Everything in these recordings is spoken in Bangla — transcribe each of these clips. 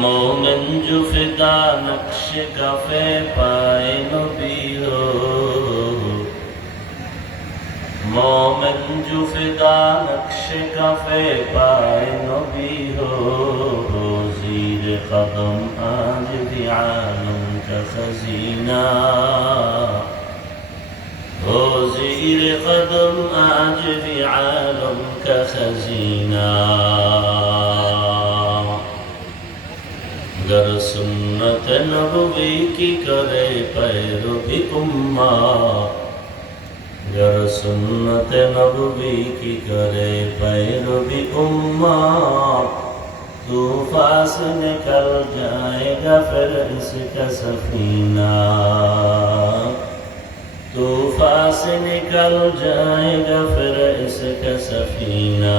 মৌনন জুফিদা নকশ কাফে পায় নবী হো মৌমন জুফিদা নকশ কাফে পায় নবী হো জির কদম আজ ভি আলম কা খজিনা হো জির কদম আজ ভি আলম কা খজিনা गर सुन्नत नबवी की करे पैरवी उम्मा गर सुन्नत नबवी की करे पैरवी उम्मा तूफा से निकल जाएगा फिर इसका सफीना तूफा से निकल जाएगा फिर इसका सफीना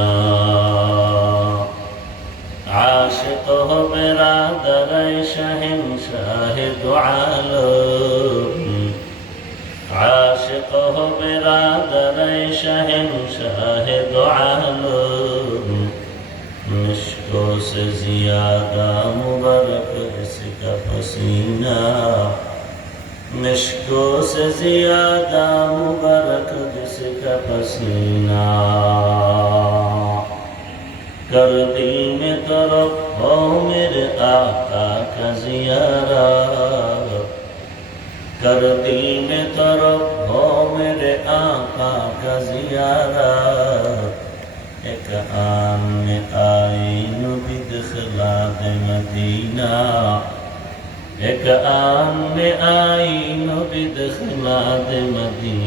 عاشق هو برادر شهم شاهد عالم عاشق هو برادر شهم شاهد عالم مشکو سے زیادہ مبارک اس کا پسینہ مشکو سے زیادہ مبارک اس کا پسینہ کر دل میں طرف ہو میرے آقا کا زیارہ کر دل میں طرف ہو میرے آقا کا زیارہ ایک آن میں آئی نبی دخلا دے مدینہ ایک آن میں آئی نبی دخلا دے مدینہ